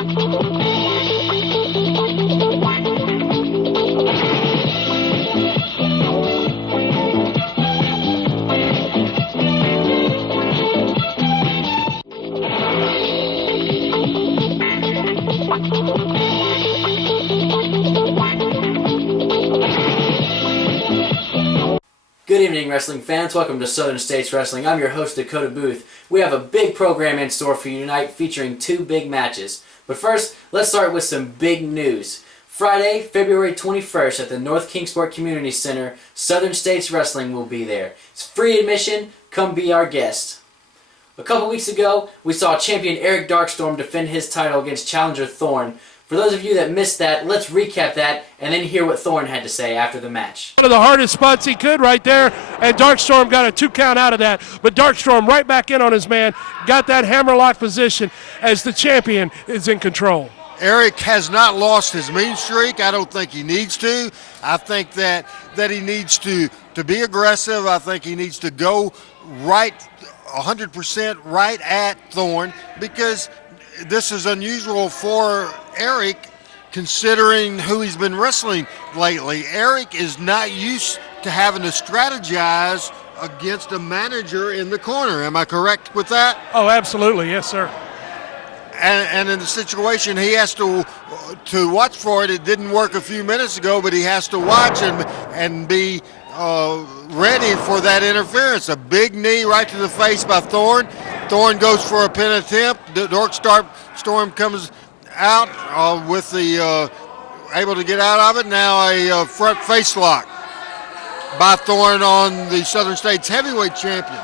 Good evening, wrestling fans. Welcome to Southern States Wrestling. I'm your host, Dakota Booth. We have a big program in store for you tonight featuring two big matches. But first, let's start with some big news. Friday, February 21st at the North Kingsport Community Center, Southern States Wrestling will be there. It's free admission. Come be our guest. A couple weeks ago, we saw champion Eric Darkstorm defend his title against challenger Thorn. For those of you that missed that, let's recap that and then hear what Thorn had to say after the match. One of the hardest spots he could right there, and Darkstorm got a 2 count out of that. But Darkstorm right back in on his man, got that hammerlock position as the champion is in control. Eric has not lost his mean streak. I don't think he needs to. I think that he needs to be aggressive. I think he needs to go right 100% right at Thorn, because this is unusual for Eric considering who he's been wrestling lately. Eric is not used to having to strategize against a manager in the corner. Am I correct with that? Oh, absolutely. Yes, sir. And in the situation, he has to watch for it. It didn't work a few minutes ago, but he has to watch and be ready for that interference. A big knee right to the face by Thorn. Thorn goes for a pin attempt. Darkstorm comes out with the able to get out of it. Now a front face lock by Thorn on the Southern States heavyweight champion.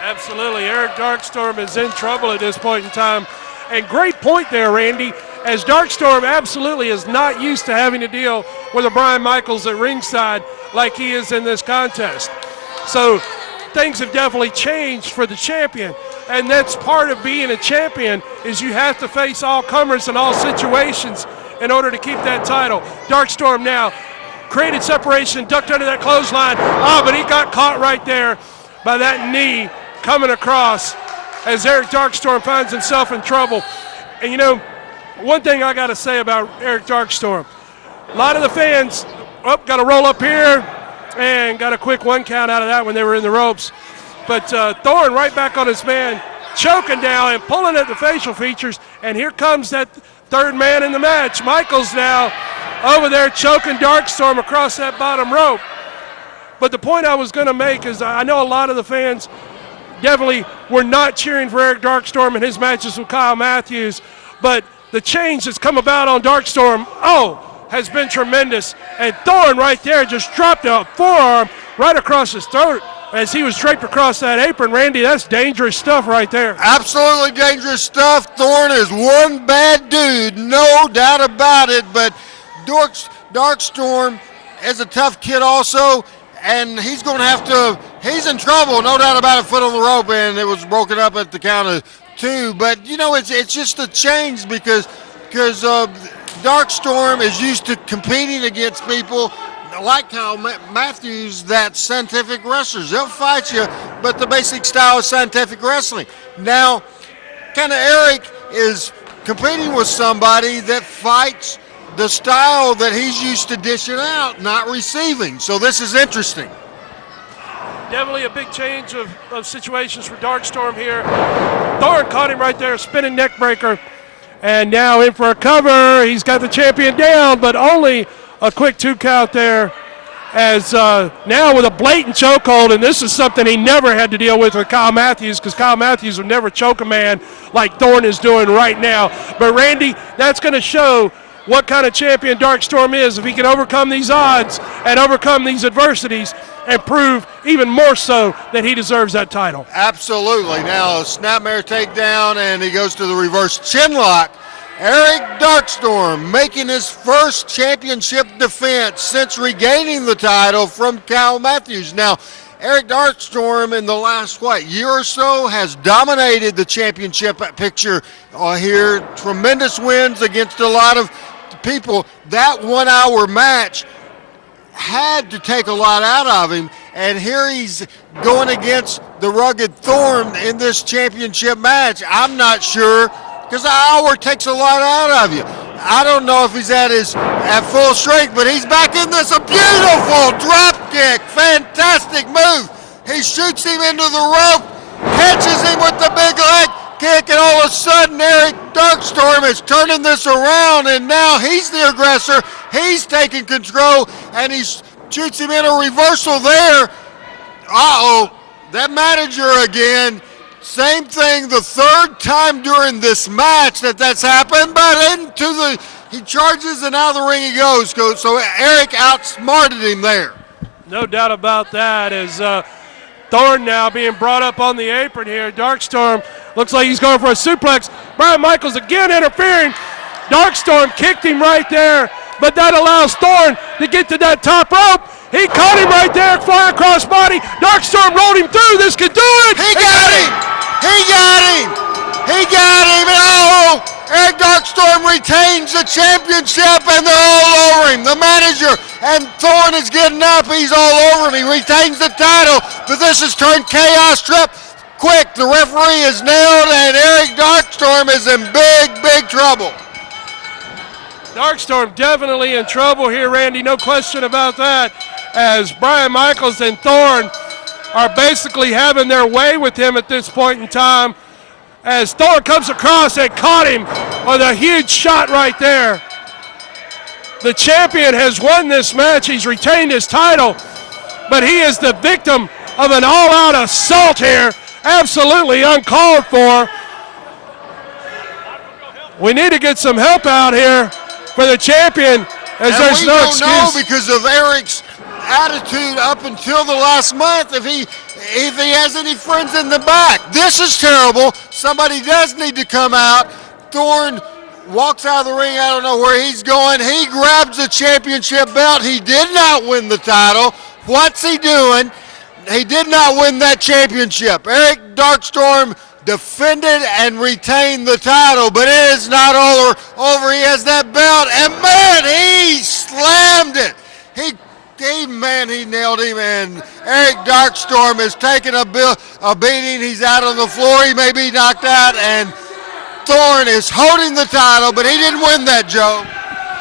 Absolutely. Eric Darkstorm is in trouble at this point in time. And great point there, Randy, as Darkstorm absolutely is not used to having to deal with a Brian Michaels at ringside like he is in this contest. So things have definitely changed for the champion. And that's part of being a champion, is you have to face all comers in all situations in order to keep that title. Darkstorm now created separation, ducked under that clothesline. But he got caught right there by that knee coming across as Eric Darkstorm finds himself in trouble. And you know, one thing I got to say about Eric Darkstorm, a lot of the fans, got to roll up here, and got a quick 1 count out of that when they were in the ropes. But Thorn right back on his man, choking down and pulling at the facial features, and here comes that third man in the match. Michaels now over there choking Darkstorm across that bottom rope. But the point I was going to make is I know a lot of the fans definitely were not cheering for Eric Darkstorm in his matches with Kyle Matthews, but the change that's come about on Darkstorm, has been tremendous. And Thorn right there just dropped a forearm right across his throat as he was draped across that apron. Randy, that's dangerous stuff right there. Absolutely dangerous stuff. Thorn is one bad dude, no doubt about it, but Darkstorm is a tough kid also, and he's going to have to, he's in trouble, no doubt about it. Foot on the rope, and it was broken up at the count of 2. But, you know, it's just a change because Darkstorm is used to competing against people like Kyle Matthews, that scientific wrestlers. They'll fight you, but the basic style is scientific wrestling. Now, kind of Eric is competing with somebody that fights the style that he's used to dishing out, not receiving. So this is interesting. Definitely a big change of situations for Darkstorm here. Thorn caught him right there, spinning neck breaker. And now in for a cover. He's got the champion down, but only a quick 2 count there. As now with a blatant chokehold, and this is something he never had to deal with Kyle Matthews, because Kyle Matthews would never choke a man like Thorn is doing right now. But Randy, that's going to show what kind of champion Darkstorm is if he can overcome these odds and overcome these adversities and prove even more so that he deserves that title. Absolutely. Now a snapmare takedown, and he goes to the reverse chin lock. Eric Darkstorm making his first championship defense since regaining the title from Kyle Matthews. Now, Eric Darkstorm in the last, year or so has dominated the championship picture here. Tremendous wins against a lot of people. That 1 hour match had to take a lot out of him, and here he's going against the rugged Thorn in this championship match. I'm not sure because an hour takes a lot out of you. I don't know if he's at full strength, but he's back in this. A beautiful drop kick. Fantastic move. He shoots him into the rope, catches him with the big leg kick, and all of a sudden Eric Darkstorm is turning this around, and now he's the aggressor. He's taking control, and he shoots him in a reversal there. Uh-oh, that manager again. Same thing the third time during this match that's happened, but he charges and out of the ring he goes. So Eric outsmarted him there. No doubt about that, as Thorn now being brought up on the apron here. Darkstorm looks like he's going for a suplex. Brian Michaels again interfering. Darkstorm kicked him right there, but that allows Thorn to get to that top rope. He caught him right there, flying across body. Darkstorm rolled him through. This could do it. He got him. And oh, Eric Darkstorm retains the championship, and they're all over him. The manager and Thorn is getting up. He's all over him. He retains the title, but this has turned chaos trip. Quick, the referee is nailed, and Eric Darkstorm is in big trouble. Darkstorm definitely in trouble here, Randy. No question about that, as Brian Michaels and Thorn are basically having their way with him at this point in time, as Thorn comes across and caught him with a huge shot right there. The champion has won this match. He's retained his title, but he is the victim of an all-out assault here. Absolutely uncalled for. We need to get some help out here for the champion, as and there's we no don't excuse. know because of Eric's attitude up until the last month if he has any friends in the back. This is terrible. Somebody does need to come out. Thorn walks out of the ring. I don't know where he's going. He grabs the championship belt. He did not win the title. What's he doing? He did not win that championship. Eric Darkstorm defended and retained the title, but it is not over. He has that belt, and man, he slammed it. He nailed him, and Eric Darkstorm is taking a beating. He's out on the floor. He may be knocked out, and Thorn is holding the title, but he didn't win that, Joe.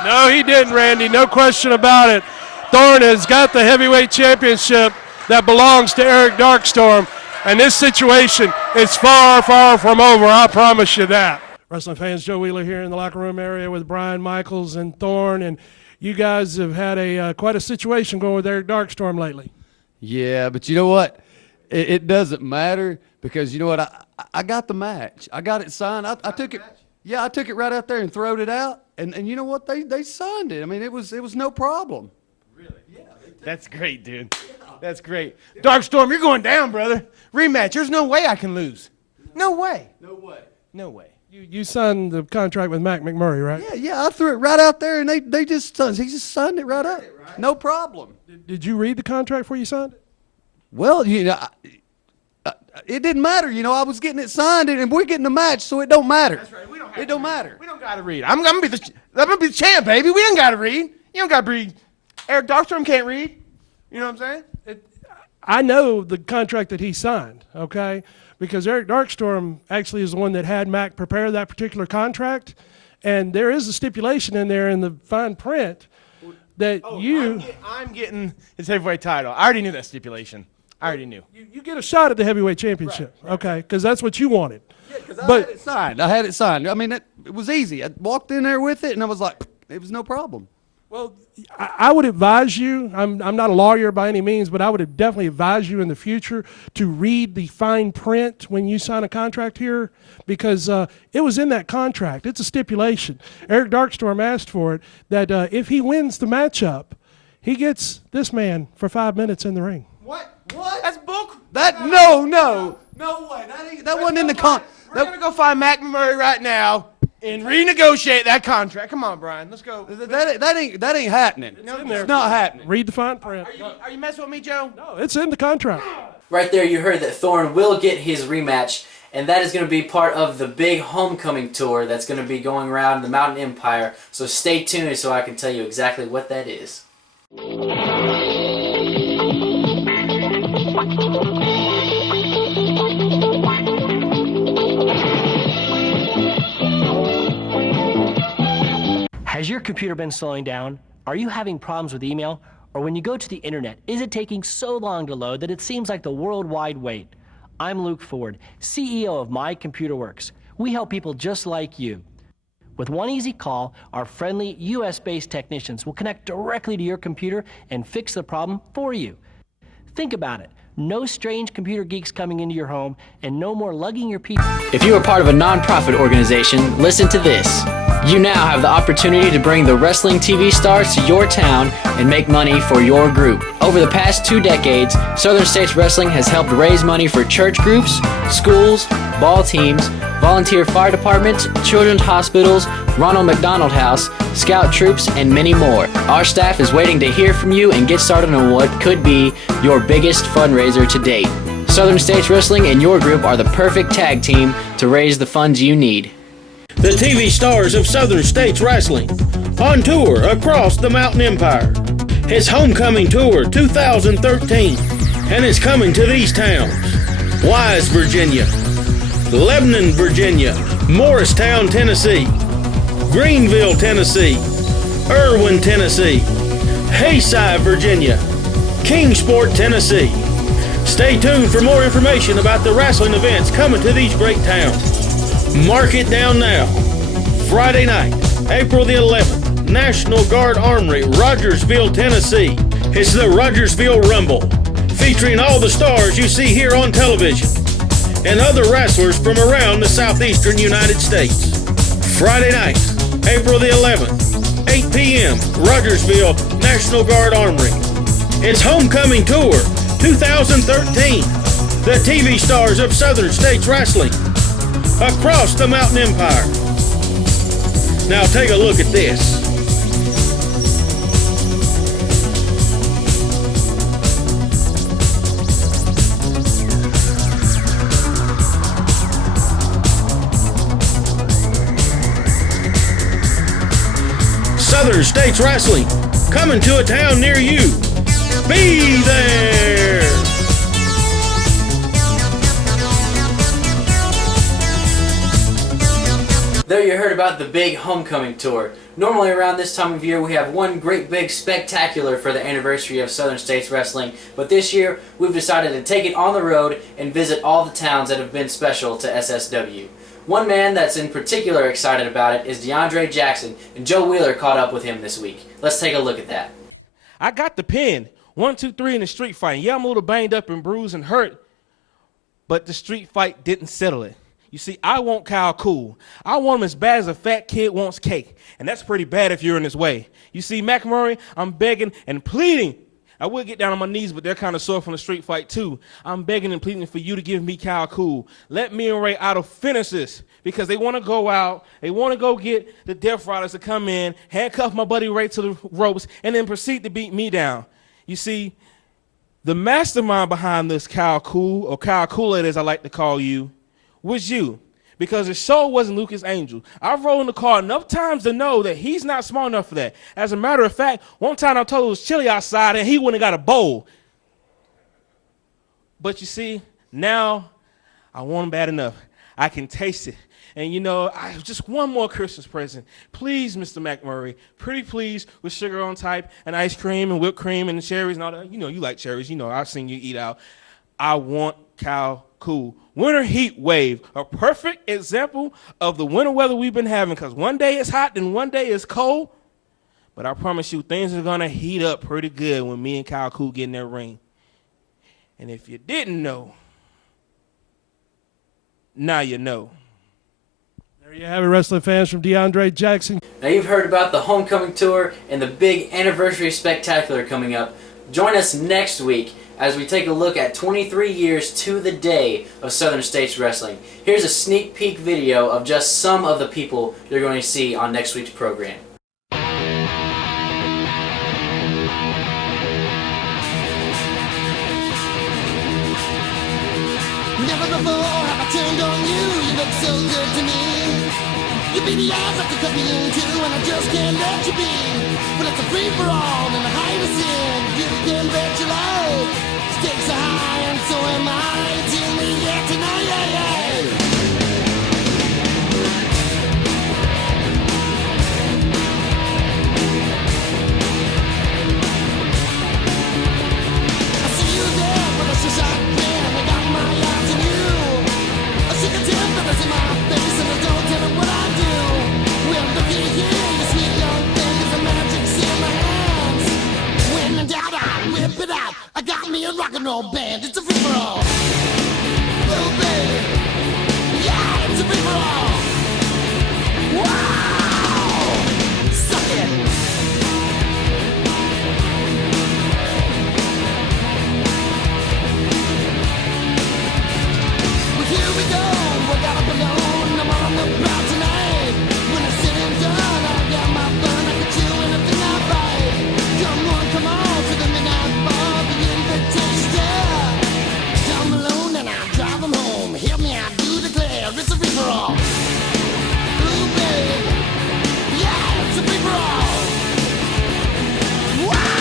No, he didn't, Randy. No question about it. Thorn has got the heavyweight championship that belongs to Eric Darkstorm, and this situation is far from over. I promise you that. Wrestling fans, Joe Wheeler here in the locker room area with Brian Michaels and Thorn, and you guys have had quite a situation going with Eric Darkstorm lately. Yeah, but you know what? It doesn't matter, because you know what? I got the match. I got it signed. I took it. Yeah, I took it right out there and throwed it out, and you know what? They signed it. I mean, it was no problem. Really? Yeah. That's great, dude. That's great. Darkstorm, you're going down, brother. Rematch. There's no way I can lose. No way. No way. You signed the contract with Mac McMurray, right? Yeah. I threw it right out there, and he just signed it right up. No problem. Did you read the contract before you signed it? Well, you know, it didn't matter. You know, I was getting it signed, and we're getting the match, so it don't matter. That's right. It don't matter. We don't gotta read. I'm gonna be the champ, baby. We don't gotta read. You don't gotta read. Eric Darkstorm can't read. You know what I'm saying? I know the contract that he signed, okay? Because Eric Darkstorm actually is the one that had Mac prepare that particular contract, and there is a stipulation in there in the fine print that I'm getting his heavyweight title. I already knew that stipulation. I already knew. You get a shot at the heavyweight championship, right. Okay? Because that's what you wanted. Yeah, because I had it signed. I mean, it was easy. I walked in there with it, and I was like, it was no problem. Well, I would advise you, I'm not a lawyer by any means, but I would definitely advise you in the future to read the fine print when you sign a contract here, because it was in that contract. It's a stipulation. Eric Darkstorm asked for it, that if he wins the matchup, he gets this man for 5 minutes in the ring. What? That's book. No way. That wasn't in the contract. We're gonna go find Mac McMurray right now and renegotiate that contract. Come on, Brian. Let's go. That ain't happening. It's not happening. Read the fine print. Are you messing with me, Joe? No, it's in the contract. Right there, you heard that Thorn will get his rematch, and that is going to be part of the big homecoming tour that's going to be going around the Mountain Empire. So stay tuned so I can tell you exactly what that is. your computer been slowing down? Are you having problems with email? Or when you go to the internet, is it taking so long to load that it seems like the worldwide wait? I'm Luke Ford, CEO of My Computer Works. We help people just like you. With one easy call, our friendly US-based technicians will connect directly to your computer and fix the problem for you. Think about it. No strange computer geeks coming into your home, and no more lugging your PC. If you are part of a nonprofit organization, listen to this. You now have the opportunity to bring the wrestling TV stars to your town and make money for your group. Over the past 2 decades, Southern States Wrestling has helped raise money for church groups, schools, ball teams, volunteer fire departments, children's hospitals, Ronald McDonald House, scout troops, and many more. Our staff is waiting to hear from you and get started on what could be your biggest fundraiser to date. Southern States Wrestling and your group are the perfect tag team to raise the funds you need. The TV stars of Southern States Wrestling, on tour across the Mountain Empire. His Homecoming Tour 2013, and is coming to these towns: Wise, Virginia; Lebanon, Virginia; Morristown, Tennessee; Greenville, Tennessee; Irwin, Tennessee; Hayside, Virginia; Kingsport, Tennessee. Stay tuned for more information about the wrestling events coming to these great towns. Mark it down now. Friday night, April the 11th, National Guard Armory, Rogersville, Tennessee. It's the Rogersville Rumble, featuring all the stars you see here on television and other wrestlers from around the southeastern United States. Friday night, April the 11th, 8 p.m., Rogersville, National Guard Armory. It's Homecoming Tour 2013. The TV stars of Southern States Wrestling across the Mountain Empire. Now take a look at this. Southern States Wrestling, coming to a town near you. Be there! There you heard about the big Homecoming Tour. Normally around this time of year we have one great big spectacular for the anniversary of Southern States Wrestling, but this year we've decided to take it on the road and visit all the towns that have been special to SSW. One man that's in particular excited about it is DeAndre Jackson, and Joe Wheeler caught up with him this week. Let's take a look at that. I got the pin. 1, 2, 3 in the street fight. Yeah, I'm a little banged up and bruised and hurt, but the street fight didn't settle it. You see, I want Kyle cool. I want him as bad as a fat kid wants cake, and that's pretty bad if you're in his way. You see, McMurray, I'm begging and pleading. I would get down on my knees, but they're kind of sore from the street fight too. I'm begging and pleading for you to give me Kyle cool. Let me and Ray Otto finish this, because they want to go out. They want to go get the Death Riders to come in, handcuff my buddy Ray to the ropes, and then proceed to beat me down. You see, the mastermind behind this Kyle Cool, or Kyle Kool-Aid as I like to call you, was you, because the show wasn't Lucas Angel. I've rolled in the car enough times to know that he's not smart enough for that. As a matter of fact, one time I told him it was chilly outside and he went and got a bowl. But you see, now I want him bad enough. I can taste it. And you know, just one more Christmas present. Please, Mr. McMurray, pretty please, with sugar on type and ice cream and whipped cream and cherries and all that. You know, you like cherries. You know, I've seen you eat out. I want Kyle cool. Winter heat wave, a perfect example of the winter weather we've been having, because one day it's hot and one day it's cold. But I promise you, things are going to heat up pretty good when me and Kyle Cool get in that ring. And if you didn't know, now you know. There you have it, wrestling fans, from DeAndre Jackson. Now you've heard about the Homecoming Tour and the big anniversary spectacular coming up. Join us next week as we take a look at 23 years to the day of Southern States Wrestling. Here's a sneak peek video of just some of the people you're going to see on next week's program. Never before have I turned on you, you look so good to me. You be the eyes that could cut me into, and I just can't let you be. But it's a free-for-all and a height of sin. You can bet your life. Stakes are high and so am I. Till we get tonight, yeah, yeah. Shadows in my face and I don't tell them what I do. Well, looky here, you sweet young thing, there's a magic's in my hands. When in doubt, I whip it out. I got me a rock and roll band. It's a free-for-all. Oh, baby. Yeah, it's a free-for-all. Wow! Suck it! Well, here we go. I got up alone. I'm on the prowl tonight. When it's said and done, I got my fun. I can chew anything I bite. Come on to the midnight bar. The invitation. Come alone and I'll drive 'em home. Help me, I do declare it's a free-for-all. Ooh, babe. Yeah, it's a free-for-all. Wow!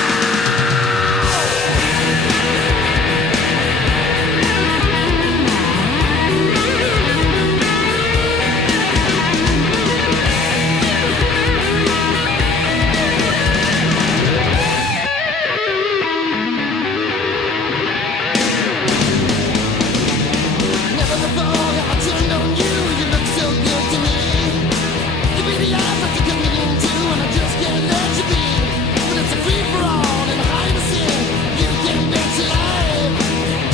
Never before have I turned on you. You look so good to me. You be the eyes that you cut me into, and I just can't let you be. But it's a free-for-all and hide a sin. You can bet your life.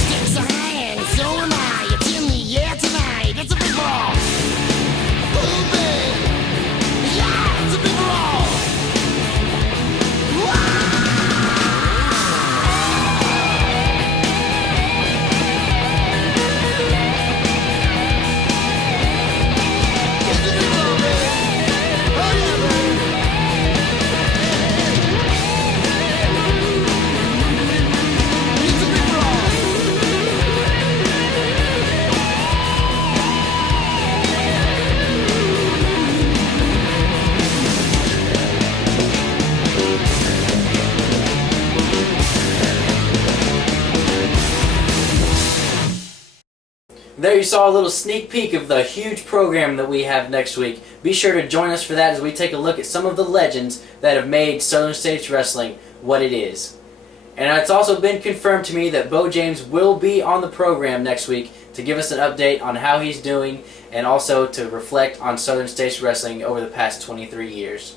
Stakes are high and so am I. It's in the air tonight. It's a free-for-all. Ooh, babe. Yeah, it's a free-for-all. Wow! It's a free-for-all, babe. Oh, yeah, babe. It's a free-for-all. There you saw a little sneak peek of the huge program that we have next week. Be sure to join us for that as we take a look at some of the legends that have made Southern States Wrestling what it is. And it's also been confirmed to me that Bo James will be on the program next week to give us an update on how he's doing and also to reflect on Southern States Wrestling over the past 23 years.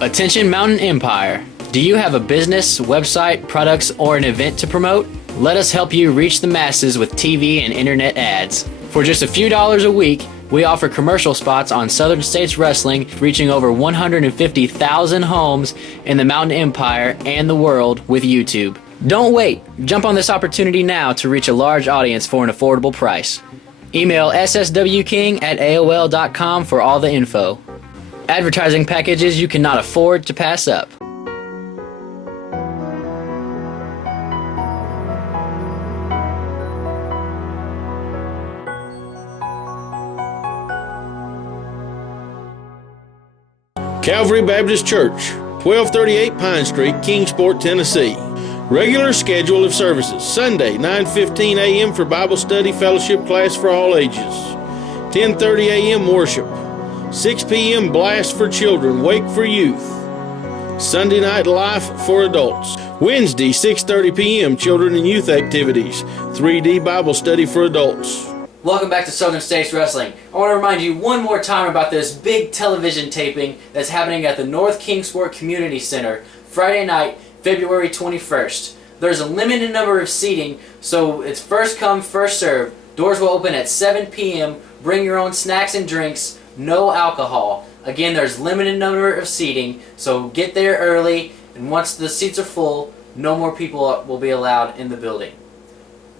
Attention Mountain Empire. Do you have a business, website, products, or an event to promote? Let us help you reach the masses with TV and internet ads. For just a few dollars a week, we offer commercial spots on Southern States Wrestling, reaching over 150,000 homes in the Mountain Empire and the world with YouTube. Don't wait. Jump on this opportunity now to reach a large audience for an affordable price. Email sswking@aol.com for all the info. Advertising packages you cannot afford to pass up. Calvary Baptist Church, 1238 Pine Street, Kingsport, Tennessee. Regular schedule of services: Sunday, 9:15 a.m. for Bible study fellowship class for all ages. 10:30 a.m. worship. 6 p.m. blast for children, wake for youth. Sunday Night Life for adults. Wednesday, 6:30 p.m., children and youth activities. 3D Bible study for adults. Welcome back to Southern States Wrestling. I want to remind you one more time about this big television taping that's happening at the North Kingsport Community Center Friday night, February 21st. There's a limited number of seating, so it's first come, first serve. Doors will open at 7 p.m. Bring your own snacks and drinks, no alcohol. Again, there's limited number of seating, so get there early, and once the seats are full, no more people will be allowed in the building.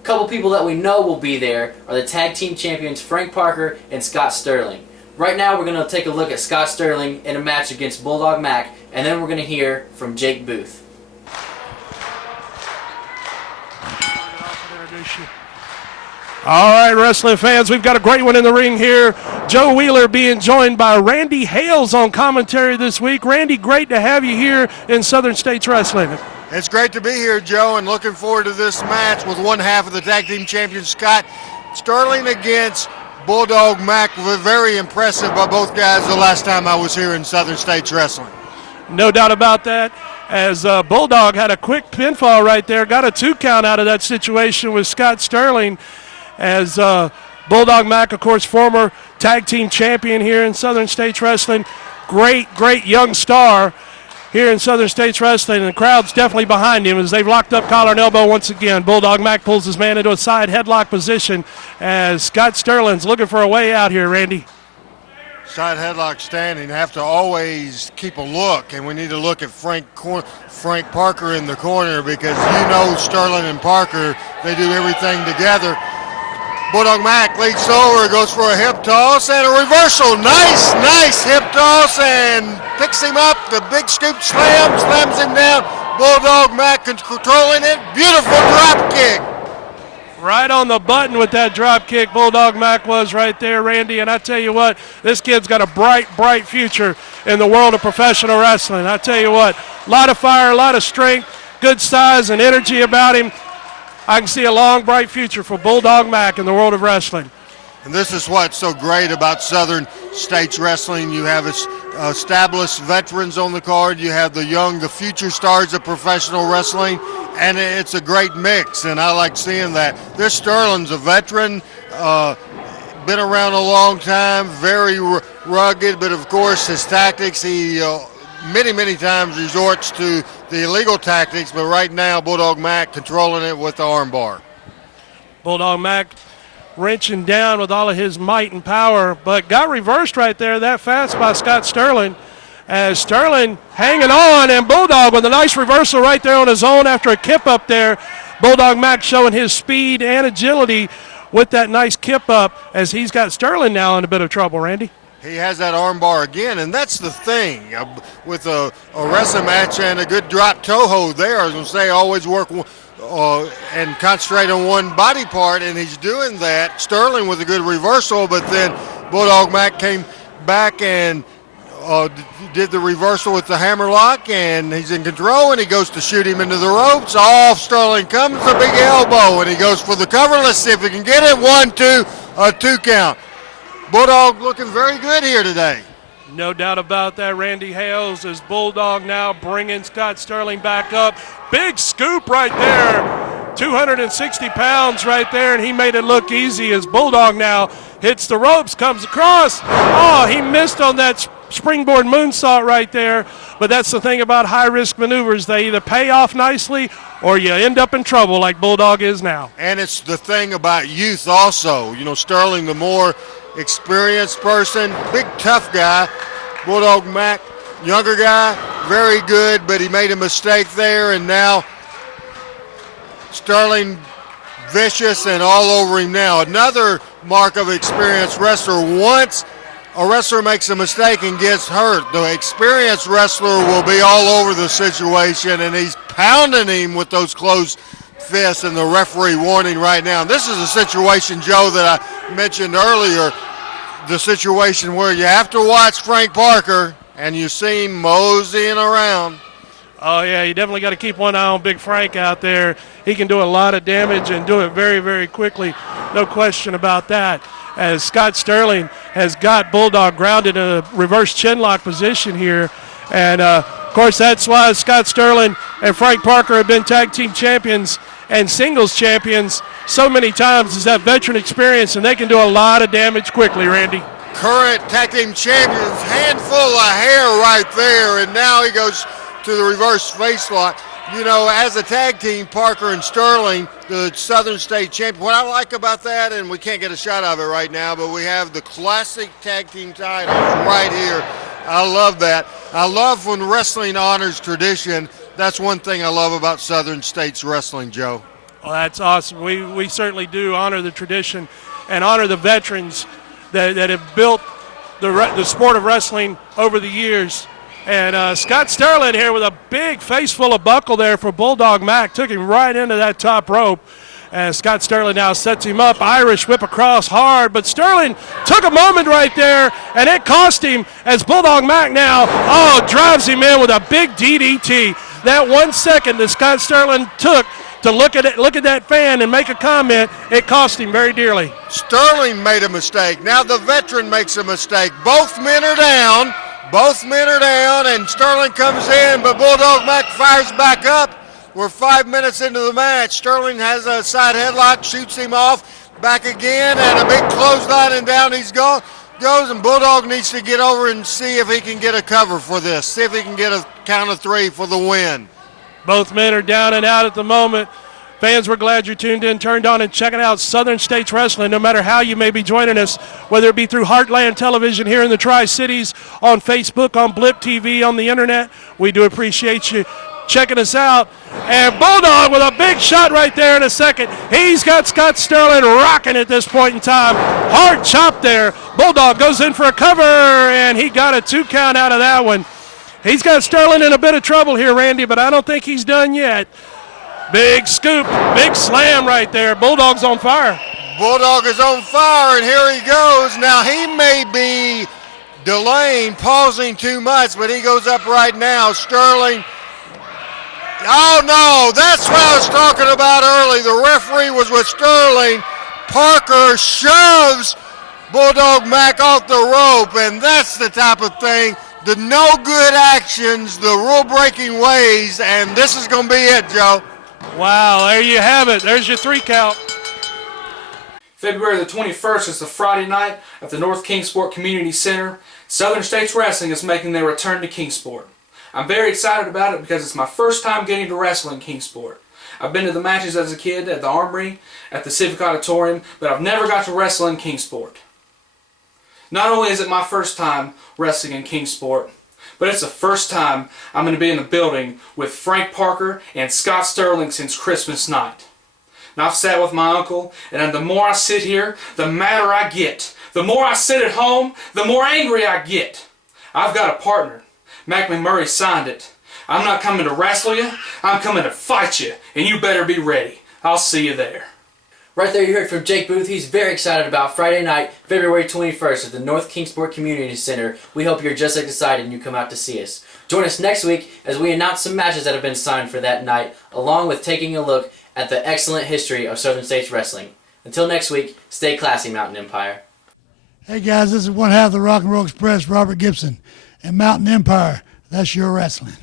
A couple people that we know will be there are the tag team champions Frank Parker and Scott Sterling. Right now we're going to take a look at Scott Sterling in a match against Bulldog Mac, and then we're going to hear from Jake Booth. All right, wrestling fans, we've got a great one in the ring here. Joe Wheeler being joined by Randy Hales on commentary this week. Randy, great to have you here in Southern States Wrestling. It's great to be here, Joe, and looking forward to this match with one half of the tag team champions, Scott Sterling against Bulldog Mac. Very impressive by both guys the last time I was here in Southern States Wrestling. No doubt about that. As Bulldog had a quick pinfall right there, got a 2 count out of that situation with Scott Sterling. As Bulldog Mac, of course, former tag team champion here in Southern States Wrestling. Great young star here in Southern States Wrestling, and the crowd's definitely behind him as they've locked up collar and elbow once again. Bulldog Mac pulls his man into a side headlock position as Scott Sterling's looking for a way out here, Randy. Side headlock standing, have to always keep a look, and we need to look at Frank Parker in the corner because you know Sterling and Parker, they do everything together. Bulldog Mac leads over, goes for a hip toss and a reversal. Nice hip toss and picks him up. The big scoop slam, slams him down. Bulldog Mac controlling it. Beautiful drop kick. Right on the button with that drop kick, Bulldog Mac was right there, Randy. And I tell you what, this kid's got a bright future in the world of professional wrestling. I tell you what, a lot of fire, a lot of strength, good size and energy about him. I can see a long, bright future for Bulldog Mac in the world of wrestling. And this is what's so great about Southern States Wrestling. You have established veterans on the card. You have the young, the future stars of professional wrestling. And it's a great mix, and I like seeing that. This Sterling's a veteran, been around a long time, very rugged, but of course his tactics, he many times resorts to the illegal tactics, but right now Bulldog Mac controlling it with the arm bar. Bulldog Mac wrenching down with all of his might and power, but got reversed right there that fast by Scott Sterling. As Sterling hanging on, and Bulldog with a nice reversal right there on his own after a kip up there. Bulldog Mac showing his speed and agility with that nice kip up as he's got Sterling now in a bit of trouble, Randy. He has that arm bar again, and that's the thing with a wrestling match and a good drop toe hold there. I was going to say always work and concentrate on one body part, and he's doing that. Sterling with a good reversal, but then Bulldog Mac came back and did the reversal with the hammerlock, and he's in control, and he goes to shoot him into the ropes. Off Sterling comes the big elbow, and he goes for the cover. Let's see if he can get it. 1, 2, a 2 count. Bulldog looking very good here today. No doubt about that, Randy Hales, as Bulldog now bringing Scott Sterling back up. Big scoop right there, 260 pounds right there, and he made it look easy as Bulldog now hits the ropes, comes across. Oh, he missed on that springboard moonsault right there, but that's the thing about high-risk maneuvers. They either pay off nicely or you end up in trouble like Bulldog is now. And it's the thing about youth also. You know, Sterling, the more experienced person, big tough guy. Bulldog Mac, younger guy, very good, but he made a mistake there, and now Sterling vicious and all over him now. Another mark of experienced wrestler. Once a wrestler makes a mistake and gets hurt, the experienced wrestler will be all over the situation, and he's pounding him with those closed fists, and the referee warning right now. And this is a situation, Joe, that I mentioned earlier, the situation where you have to watch Frank Parker, and you see him moseying around. Oh, yeah, you definitely got to keep one eye on Big Frank out there. He can do a lot of damage and do it very, very quickly. No question about that. As Scott Sterling has got Bulldog grounded in a reverse chinlock position here. And, of course, that's why Scott Sterling and Frank Parker have been tag team champions and singles champions so many times, is that veteran experience, and they can do a lot of damage quickly, Randy. Current tag team champions, handful of hair right there, and now he goes to the reverse face lock. You know, as a tag team, Parker and Sterling, the Southern State champion, what I like about that, and we can't get a shot of it right now, but we have the classic tag team titles right here. I love that. I love when wrestling honors tradition. That's one thing I love about Southern States wrestling, Joe. Well, that's awesome. We certainly do honor the tradition and honor the veterans that have built the sport of wrestling over the years. And Scott Sterling here with a big face full of buckle there for Bulldog Mac. Took him right into that top rope. And Scott Sterling now sets him up. Irish whip across hard. But Sterling took a moment right there, and it cost him as Bulldog Mac now, drives him in with a big DDT. That 1 second that Scott Sterling took to look at that fan and make a comment, it cost him very dearly. Sterling made a mistake. Now the veteran makes a mistake. Both men are down. And Sterling comes in, but Bulldog Mac fires back up. We're 5 minutes into the match. Sterling has a side headlock, shoots him off, back again, and a big clothesline, and down he's goes, and Bulldog needs to get over and see if he can get a cover for this, see if he can get a count of three for the win. Both men are down and out at the moment. Fans, we're glad you're tuned in, turned on, and checking out Southern States Wrestling, no matter how you may be joining us, whether it be through Heartland Television here in the Tri-Cities, on Facebook, on Blip TV, on the internet. We do appreciate you checking us out. And Bulldog with a big shot right there in a second. He's got Scott Sterling rocking at this point in time. Hard chop there. Bulldog goes in for a cover, and he got a 2 count out of that one. He's got Sterling in a bit of trouble here, Randy, but I don't think he's done yet. Big scoop, big slam right there. Bulldog's on fire. Bulldog is on fire, and here he goes. Now, he may be delaying, pausing too much, but he goes up right now. Sterling. Oh, no, that's what I was talking about early. The referee was with Sterling. Parker shoves Bulldog Mac off the rope, and that's the type of thing, the no-good actions, the rule-breaking ways, and this is going to be it, Joe. Wow, there you have it. There's your 3 count. February the 21st is the Friday night at the North Kingsport Community Center. Southern States Wrestling is making their return to Kingsport. I'm very excited about it because it's my first time getting to wrestle in Kingsport. I've been to the matches as a kid at the Armory, at the Civic Auditorium, but I've never got to wrestle in Kingsport. Not only is it my first time wrestling in Kingsport, but it's the first time I'm going to be in the building with Frank Parker and Scott Sterling since Christmas night. Now, I've sat with my uncle, and the more I sit here, the madder I get. The more I sit at home, the more angry I get. I've got a partner. Mac McMurray signed it. I'm not coming to wrestle you, I'm coming to fight you, and you better be ready. I'll see you there. Right there you heard from Jake Booth. He's very excited about Friday night, February 21st at the North Kingsport Community Center. We hope you're just as excited and you come out to see us. Join us next week as we announce some matches that have been signed for that night, along with taking a look at the excellent history of Southern States Wrestling. Until next week, stay classy, Mountain Empire. Hey guys, this is one half of the Rock and Roll Express, Robert Gibson, and Mountain Empire. That's your wrestling.